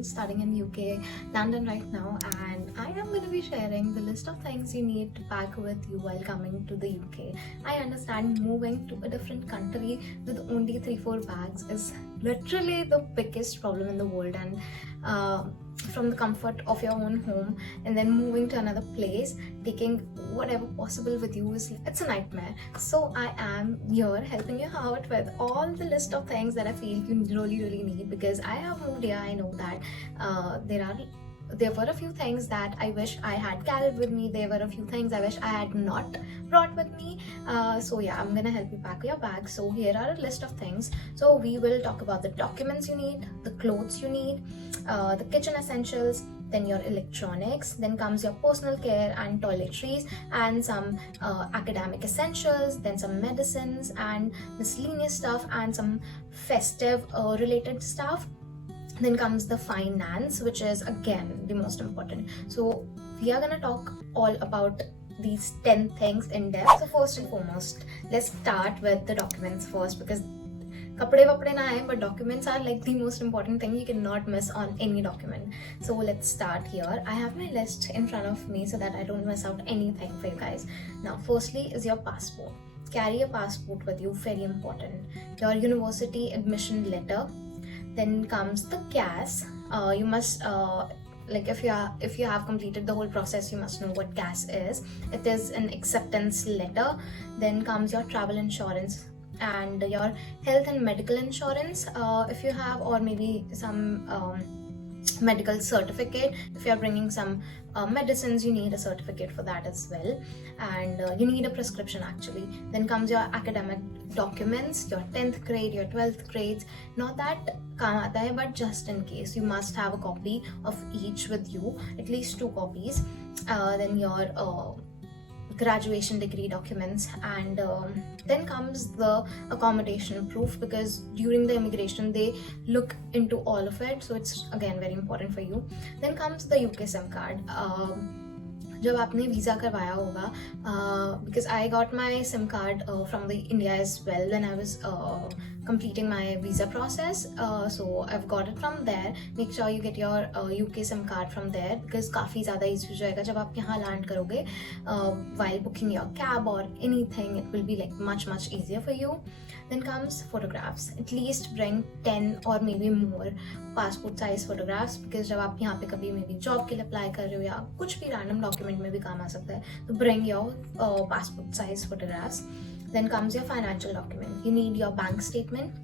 student studying in UK, London right now, and I am going to be sharing the list of things you need to pack with you while coming to the UK. I understand moving to a different country with only 3-4 bags is literally the biggest problem in the world, and from the comfort of your own home and then moving to another place, taking whatever possible with you it's a nightmare. So I am here helping you out with all the list of things that I feel you really need, because I have moved here. I know that there were a few things that I wish I had carried with me. There were a few things I wish I had not brought with me. So yeah, I'm gonna help you pack your bag. So here are a list of things. So we will talk about the documents you need, the clothes you need, the kitchen essentials, then your electronics, then comes your personal care and toiletries, and some academic essentials, then some medicines and miscellaneous stuff, and some festive related stuff. Then comes the finance, which is again the most important. So we are gonna talk all about these 10 things in depth. So first and foremost, let's start with the documents first, because kapde vapde na hai, but documents are like the most important thing. You cannot miss on any document. So let's start here. I have my list in front of me so that I don't miss out anything for you guys. Now firstly is your passport. Carry a passport with you, very important. Your university admission letter. Then comes the CAS. You must like if you have completed the whole process, you must know what CAS is. It is an acceptance letter. Then comes your travel insurance and your health and medical insurance if you have, or maybe some medical certificate. If you are bringing some medicines, you need a certificate for that as well, and you need a prescription actually. Then comes your academic documents, your 10th grade, your 12th grades. Not that काम आता है, but just in case you must have a copy of each with you, at least 2 copies. Then your graduation degree documents, and then comes the accommodation proof, because during the immigration they look into all of it, so it's again very important for you. Then comes the UK SIM card. जब आपने visa करवाया होगा, because I got my SIM card from the India as well when I was completing my visa process, so I've got it from there. Make sure you get your UK SIM card from there, because काफ़ी ज़्यादा easy हो जाएगा जब आप यहाँ land करोगे. While booking your cab or anything, it will be like much easier for you. Then comes photographs. At least bring 10 or maybe more passport size photographs, because जब आप यहाँ पे कभी maybe job के लिए apply कर रहे हो या कुछ भी random document में भी काम आ सकता है, तो bring your passport size photographs. Then comes your financial document. You need your bank statement,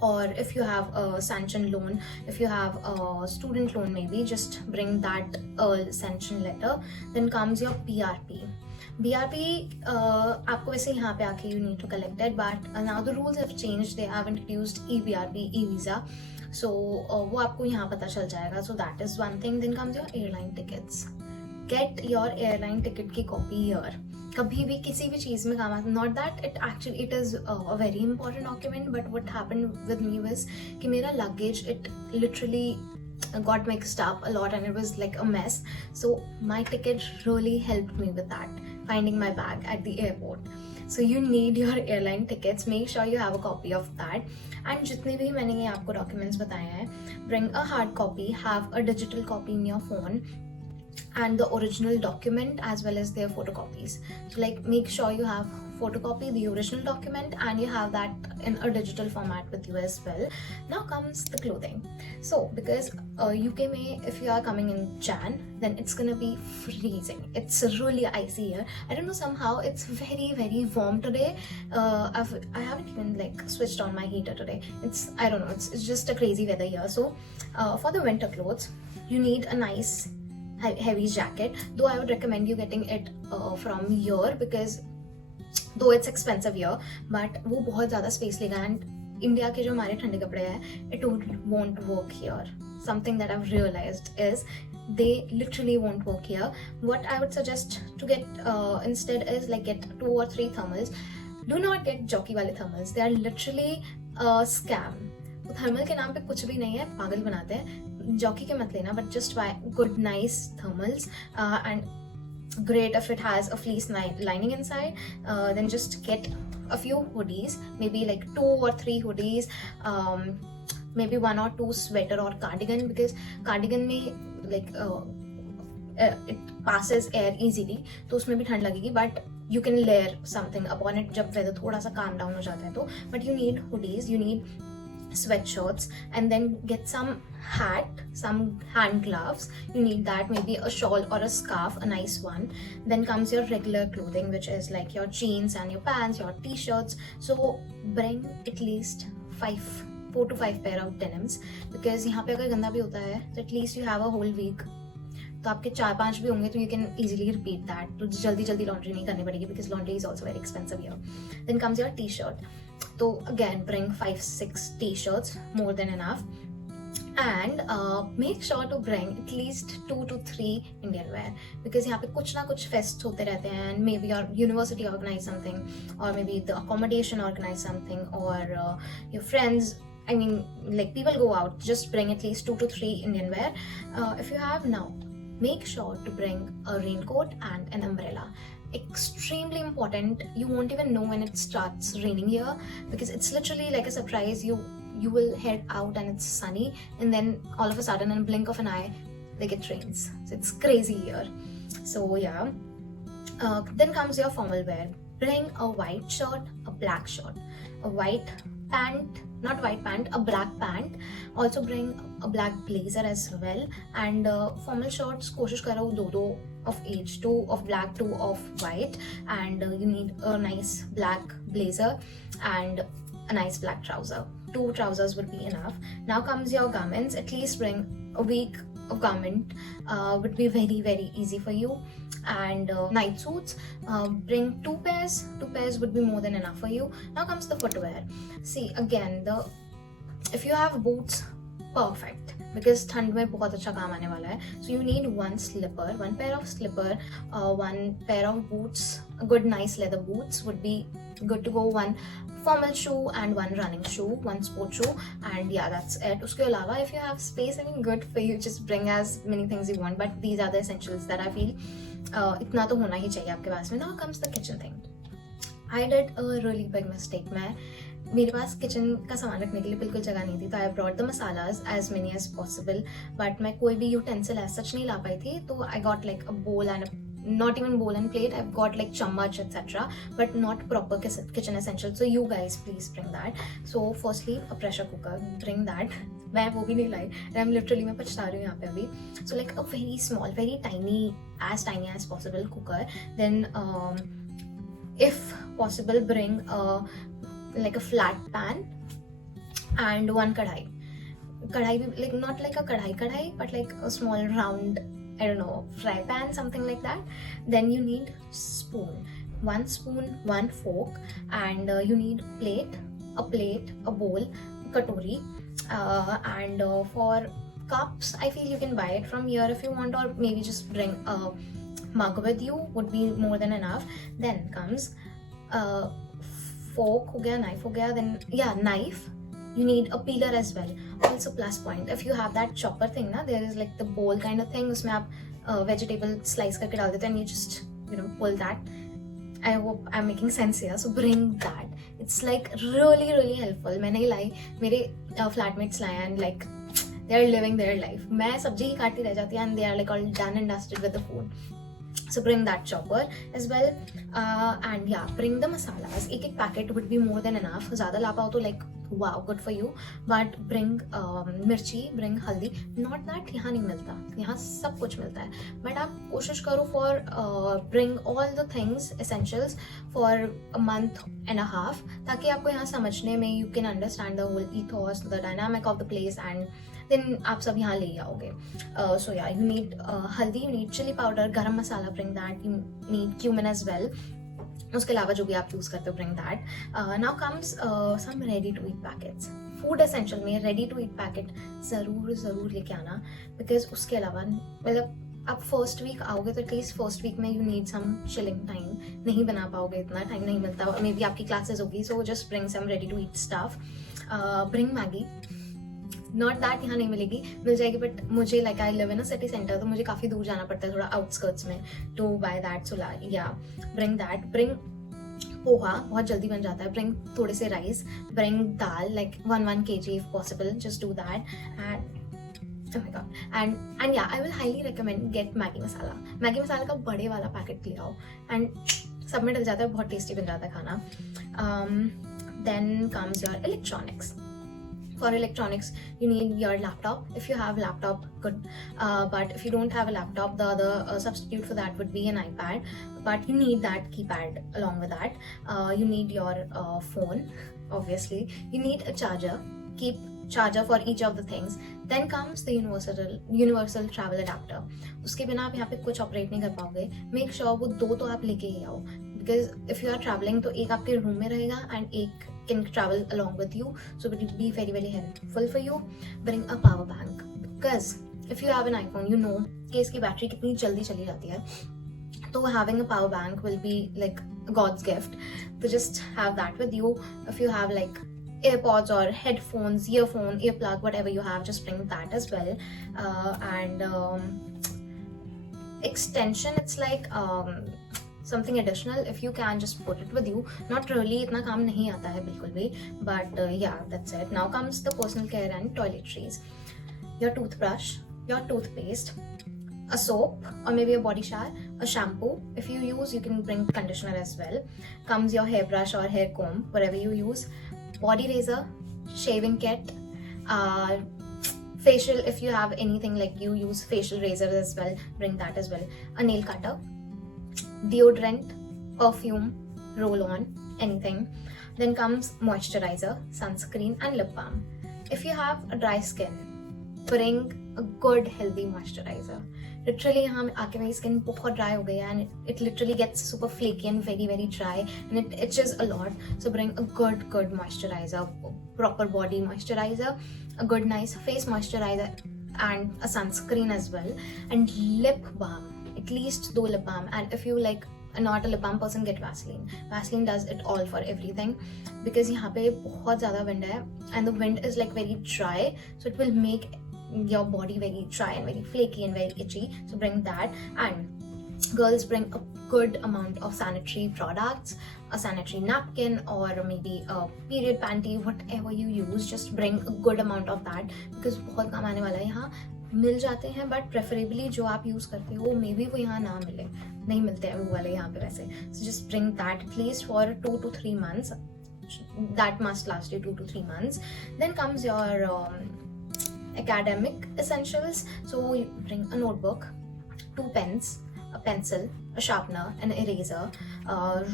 or if you have a sanction loan, if you have a student loan, maybe just bring that sanction letter. Then comes your BRP. BRP आपको वैसे यहाँ पे आके you need to collect it, but now the rules have changed. They have introduced e-BRP, e-visa, so वो आपको यहाँ पता चल जाएगा. So that is one thing. Then comes your airline tickets. Get your airline ticket की copy here. कभी भी किसी भी चीज़ में काम आता है. Not that it is a very important document, but what happened with me was कि मेरा luggage, it literally got mixed up a lot and it was like a mess. So my ticket really helped me with that, finding my bag at the airport. So you need your airline tickets. Make sure you have a copy of that. And जितने भी मैंने ये आपको documents बताए हैं, bring a hard copy, have a digital copy in your phone, and the original document as well as their photocopies. So like make sure you have photocopy the original document and you have that in a digital format with you as well. Now comes the clothing. So because UK में if you are coming in Jan, then it's gonna be freezing. It's really icy here. I don't know, somehow it's very warm today. I haven't even like switched on my heater today. I don't know, it's just a crazy weather here. So for the winter clothes, you need a nice heavy jacket, though I would recommend you getting it from here, because though it's expensive here, but वो बहुत ज़्यादा space लेगा, and India के जो हमारे ठंडे कपड़े हैं, it won't work here. Something that I've realized is they literally won't work here. What I would suggest to get instead is like get 2 or 3 thermals. Do not get jockey वाले thermals. They are literally a scam. तो thermal के नाम पे कुछ भी नहीं है, पागल बनाते हैं. Jockey के मत लेना, but just buy good nice thermals, and great if it has a fleece lining inside. Then just get a few hoodies, maybe like 2 or 3 hoodies, maybe 1 or 2 sweater or cardigan, because cardigan में like it passes air easily, तो उसमें भी ठंड लगेगी, but you can layer something upon it जब weather थोड़ा सा calm down हो जाता है तो. But you need hoodies, you need sweatshirts, and then get some hat, some hand gloves. You need that, maybe a shawl or a scarf, a nice one. Then comes your regular clothing, which is like your jeans and your pants, your t-shirts. So bring at least 4 to 5 pair of denims, because यहाँ पे अगर गंदा भी होता है तो at least you have a whole week. तो आपके 4-5 भी होंगे तो you can easily repeat that. तो जल्दी जल्दी laundry नहीं करनी पड़ेगी, because laundry is also very expensive here. Then comes your t-shirt. So again, bring 5-6 t-shirts, more than enough. And make sure to bring at least 2 to 3 Indian wear, because यहाँ पे कुछ ना कुछ फेस्ट होते रहते हैं, and maybe your university organize something, or maybe the accommodation organize something, or your friends, I mean like people go out, just bring at least 2 to 3 Indian wear. If you have now, make sure to bring a raincoat and an umbrella. Extremely important. You won't even know when it starts raining here, because it's literally like a surprise. You will head out and it's sunny, and then all of a sudden, in a blink of an eye, like it rains. So it's crazy here. So yeah. Then comes your formal wear. Bring a white shirt, a black shirt, a white pant, not white pant, a black pant. Also bring a black blazer as well. And formal shirts, कोशिश करो 2 of each, 2 of black, 2 of white. And you need a nice black blazer and a nice black trouser. 2 trousers would be enough. Now comes your garments. At least bring a week of garment, would be very, very easy for you. And night suits, bring 2 pairs. 2 pairs would be more than enough for you. Now comes the footwear. See, again, if you have boots, perfect, because ठंड में बहुत अच्छा काम आने वाला है. So you need 1 slipper, 1 pair of slipper, 1 pair of boots, a good nice leather boots would be good to go. 1 formal shoe and 1 running shoe, 1 sport shoe, and yeah, that's it. उसके अलावा, if you have space, I mean, good for you, just bring as many things you want, but these are the essentials that I feel इतना तो होना ही चाहिए आपके पास में. Now comes the kitchen thing. I did a really big mistake. मेरे पास kitchen का सामान रखने के लिए बिल्कुल जगह नहीं थी, तो I brought the masalas as many as possible, but मैं कोई भी यूटेंसिल एज सच नहीं ला पाई थी. तो आई गॉट लाइक अ बोल and not even bowl and plate. I've got like chammach etc, but not proper kitchen essentials. So you guys please bring that. So firstly, a pressure cooker, bring that. मैं वो भी नहीं लाई, I'm literally मैं पछता रही हूँ यहाँ पे अभी. So like a very small, very tiny as possible cooker. Then if possible, bring like a flat pan and 1 kadhai भी, like not like a kadhai, but like a small round, I don't know, fry pan, something like that. Then you need spoon, 1 spoon, 1 fork, and you need a plate, a bowl, katori, and for cups, I feel you can buy it from here if you want, or maybe just bring a mug with you, would be more than enough. Then comes fork हो गया, knife हो गया. Then yeah, knife. You need a peeler as well. Also plus point, if you have that chopper thing na, there is like the bowl kind of thing, उसमें आप vegetable slice करके डाल देते हैं, and you just pull that. I hope I'm making sense here. So bring that. It's like really, really helpful. मैंने ही लाई, मेरे flatmates लाए, and like they are living their life. मैं सब्जी ही काटती रह जाती है, and they are like all done and dusted with the food. So bring that chopper as well, and yeah, bring the masalas. एक packet would be more than enough. ज़्यादा ला पाओ तो like wow, good for you. But bring मिर्ची, bring हल्दी. Not that यहाँ नहीं मिलता, यहाँ सब कुछ मिलता है. But आप कोशिश करो for bring all the things essentials for a month and a half, ताकि आपको यहाँ समझने में you can understand the whole ethos, the dynamic of the place, and then आप सब यहाँ ले आओगे. So yeah, you need हल्दी, you need chili powder, garam masala, bring that. You need cumin as well. उसके अलावा जो भी आप यूज़ करते हो, bring that. Now comes some ready to eat packets. Food essential में रेडी टू ईट पैकेट ज़रूर लेके आना, बिकॉज उसके अलावा मतलब आप फर्स्ट वीक आओगे तो एटलीस्ट फर्स्ट वीक में you need some chilling time. नहीं बना पाओगे, इतना टाइम नहीं मिलता, मे बी आपकी क्लासेस होगी. So just bring some ready to eat stuff. Bring Maggi. Not that यहाँ नहीं मिलेगी, मिल जाएगी, बट मुझे like I live in a city centre, तो मुझे काफ़ी दूर जाना पड़ता है, थोड़ा आउटस्कर्ट्स में, टू बाय दैट. सो या ब्रिंग दैट. ब्रिंग पोहा बहुत जल्दी बन जाता है. Bring थोड़े से rice, bring dal like 1 kg if possible. Just do that. And oh my god, and yeah, I will highly recommend get Maggi masala. Maggi masala का बड़े वाला पैकेट ले आओ and सब में डल जाता है, बहुत टेस्टी बन जाता है खाना. Then comes your electronics. For electronics, you need your laptop. If you have laptop, good. But if you don't have a laptop, the other substitute for that would be an iPad. But you need that keypad along with that. You need your phone, obviously. You need a charger. Keep charger for each of the things. Then comes the universal travel adapter. उसके बिना आप यहाँ पे कुछ operate नहीं कर पाओगे. Make sure वो 2 तो आप लेके ही आओ. Because if you are traveling, तो एक आपके रूम में रहेगा and एक can travel along with you, so it will be very very helpful for you. Bring a power bank, because if you have an iPhone, you know कि इसकी battery कितनी जल्दी चली जाती है. So having a power bank will be like God's gift. So just have that with you. If you have like AirPods or headphones, earphone, earplug, whatever you have, just bring that as well. And extension, it's like something additional. If you can, just put it with you. Not really, इतना काम नहीं आता है बिल्कुल भी. But yeah, that's it. Now comes the personal care and toiletries. Your toothbrush, your toothpaste, a soap or maybe a body shower, a shampoo. If you use, you can bring conditioner as well. Comes your hairbrush or hair comb, whatever you use. Body razor, shaving kit, facial, if you have anything like you use facial razors as well, bring that as well. A nail cutter, deodorant, perfume, roll-on, anything. Then comes moisturizer, sunscreen and lip balm. If you have a dry skin, bring a good healthy moisturizer. Literally यहाँ आके मेरी skin बहुत dry हो गई है and it literally gets super flaky and very very dry and it itches a lot. So bring a good moisturizer, proper body moisturizer, a good nice face moisturizer and a sunscreen as well, and lip balm. At least 2 lip balm. And if you like not a lip balm person, get Vaseline. Vaseline does it all for everything, because यहाँ पे बहुत ज़्यादा wind है and the wind is like very dry, so it will make your body very dry and very flaky and very itchy. So bring that. And girls, bring a good amount of sanitary products, a sanitary napkin or maybe a period panty, whatever you use, just bring a good amount of that, because बहुत काम आने वाला है. यहाँ मिल जाते हैं but preferably जो आप यूज करते हो मे बी वो यहाँ ना मिले, नहीं मिलते हैं वो वाले यहाँ पे वैसे. सो just bring that at least for 2 to 3 months. That must last you 2 to 3 months. Then comes your academic essentials. So you bring a notebook, 2 pens, a pencil, a sharpener, an eraser,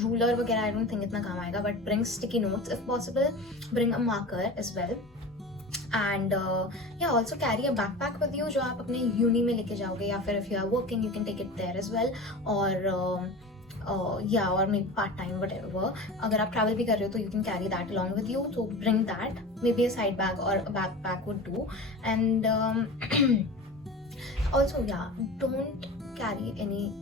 ruler वगैरह. I don't think इतना काम आएगा, but bring sticky notes if possible. Bring a marker as well. And yeah, also carry a backpack with you जो आप अपने uni में लेके जाओगे, या फिर if you are working you can take it there as well, or yeah, or maybe part time, whatever. अगर आप travel भी कर रहे हो तो you can carry that along with you, so bring that. Maybe a side bag or a backpack would do. And also yeah, don't carry any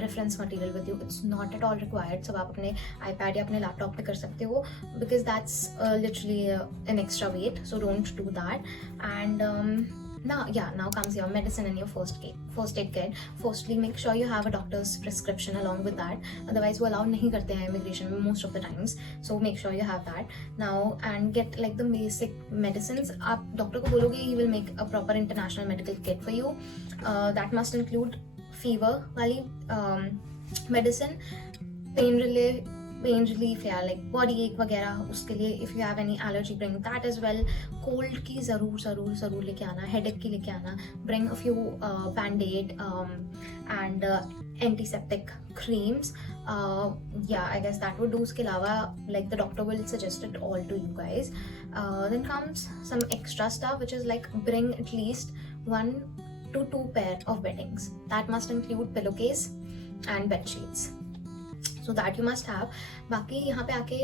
reference material with you. It's not at all required. So आप अपने iPad या अपने laptop पे कर सकते हो, because that's literally an extra weight, so don't do that. And now comes your medicine and your first aid kit. Firstly, make sure you have a doctor's prescription along with that, otherwise वो allow नहीं करते हैं immigration में most of the times, so make sure you have that now. And get like the basic medicines. आप doctor को बोलोगे, he will make a proper international medical kit for you. That must include fever वाली medicine, pain relief या like body ache वगैरह, उसके लिए if you have any allergy, bring that as well. Cold की ज़रूर लेके आना, headache की लेके आना. Bring a few band-aid and antiseptic creams. Yeah, I guess that would do. उसके अलावा like the doctor will suggest it all to you guys. Then comes some extra stuff, which is like bring at least 1 to 2 pair of beddings. That must include pillowcase and bed sheets. So that you must have. बाकी यहाँ पे आके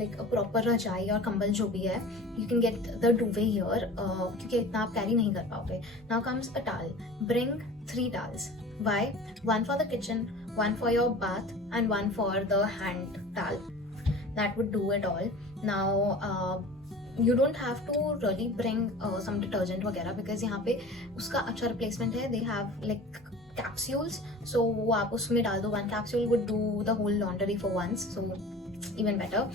like a proper रजाई और कंबल जो भी है, you can get the duvet here, क्योंकि इतना आप carry नहीं कर पाओगे. Now comes a towel. Bring 3 towels. Why? 1 for the kitchen, 1 for your bath, and 1 for the hand towel. That would do it all. Now you don't have to really bring some detergent वगैरह, because यहाँ पे उसका अच्छा replacement है. They have like capsules. So वो आप उसमें डाल दो. 1 capsule would do the whole laundry for once, so even better.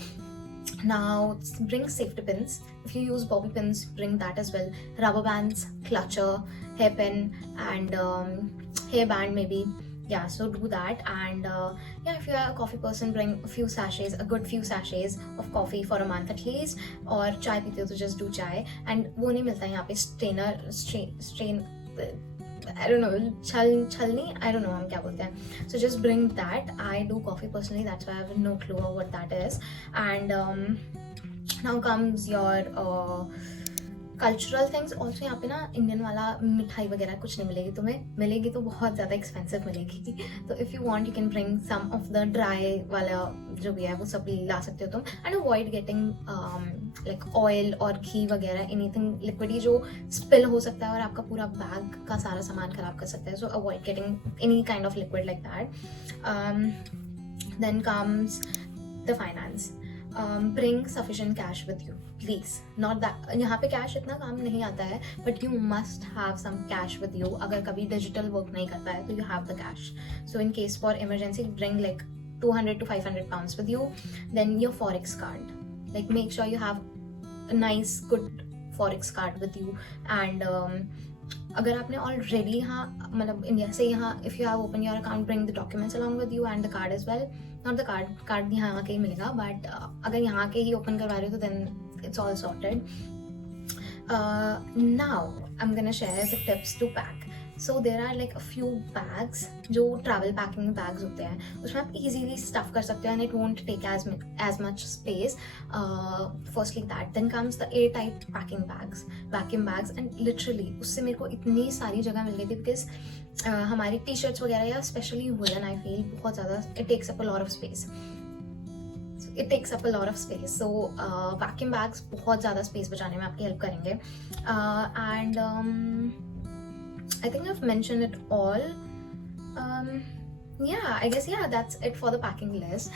Now bring safety pins. If you use bobby pins, bring that as well. Rubber bands, clutcher, hairpin, and hairband maybe. Yeah, so do that. And yeah, if you're a coffee person, bring a few sachets, a good few sachets of coffee for a month at least. और चाय पीते हो तो just do चाय. And वो नहीं मिलता है यहाँ पे strain I don't know, chalni, I don't know हम क्या बोलते हैं. So just bring that. I do coffee personally, that's why I have no clue what that is. And now comes your cultural things. Also यहाँ पे ना Indian वाला मिठाई वगैरह कुछ नहीं मिलेगी तुम्हें. मिलेगी तो बहुत ज़्यादा एक्सपेंसिव मिलेगी. तो if you want you can bring some of the dry वाला जो भी है वो सब ला सकते हो तुम. And avoid getting like oil और घी वगैरह, एनीथिंग लिक्विडी जो स्पिल हो सकता है और आपका पूरा बैग का सारा सामान खराब कर सकता है. So avoid getting any kind of liquid like that. Then comes the finance. Bring sufficient cash with you, please. Not that यहाँ पे cash इतना काम नहीं आता है, but you must have some cash with you. अगर कभी digital work नहीं करता है तो you have the cash. So in case for emergency, bring like 200 to 500 pounds with you. Then your forex card. Like make sure you have a nice good forex card with you. And अगर आपने already यहाँ मतलब India से यहाँ if you have open your account, bring the documents along with you and the card as well. Not the card यहाँ के ही मिलेगा, but अगर यहाँ के ही ओपन करवा रहे हो तो then it's all sorted. Now I am gonna share the tips to pack. So there are like a few bags जो ट्रैवल पैकिंग बैग्स होते हैं, उसमें आप इजीली स्टफ कर सकते हो and it won't take as much space. Firstly that. Then comes the air type packing bags, vacuum bags. And literally उससे मेरे को इतनी सारी जगह मिल गई थी बिकॉज हमारी टी शर्ट्स वगैरह या स्पेशली वुलन आई फील बहुत ज़्यादा it takes up a lot of space. It takes up a lot of space. So vacuum bags बहुत ज़्यादा स्पेस बचाने में आपकी हेल्प करेंगे. And I think I've mentioned it all. Yeah, I guess that's it for the packing list.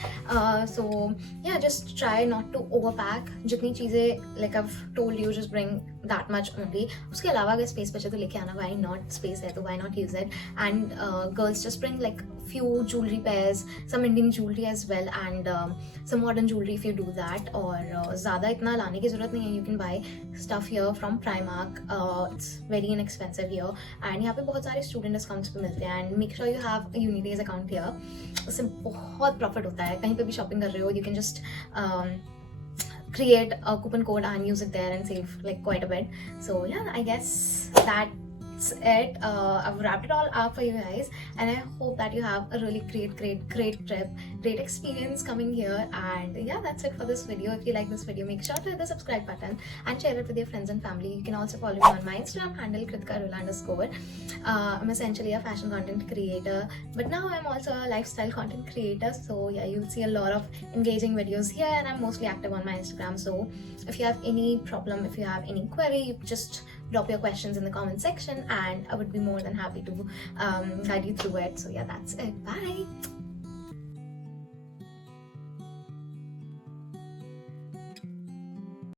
So yeah, just try not to overpack. जितनी चीज़ें like I've told you, just bring that much only. उसके अलावा अगर space बचे तो लेके आना. Why not? Space है तो why not use it? And girls just bring like few jewelry pairs, some Indian jewelry as well, and some modern jewelry if you do that. और ज़्यादा इतना लाने की ज़रूरत नहीं है. You can buy stuff here from Primark. It's very inexpensive here, and यहाँ पे बहुत सारे student discounts भी मिलते हैं. And make sure you have a Unidays account here. उससे बहुत profit होता है. कहीं पे भी shopping कर रहे हो, you can just create a coupon code and use it there and save like quite a bit. So yeah, I guess that's it. I've wrapped it all up for you guys, and I hope that you have a really great trip, great experience coming here. And yeah, that's it for this video. If you like this video, make sure to hit the subscribe button and share it with your friends and family. You can also follow me on my Instagram handle kritika_. I'm essentially a fashion content creator, but now I'm also a lifestyle content creator. So yeah, you'll see a lot of engaging videos here, and I'm mostly active on my Instagram. So if you have any problem, if you have any query, just drop your questions in the comment section and I would be more than happy to guide you through it. So yeah, that's it. Bye.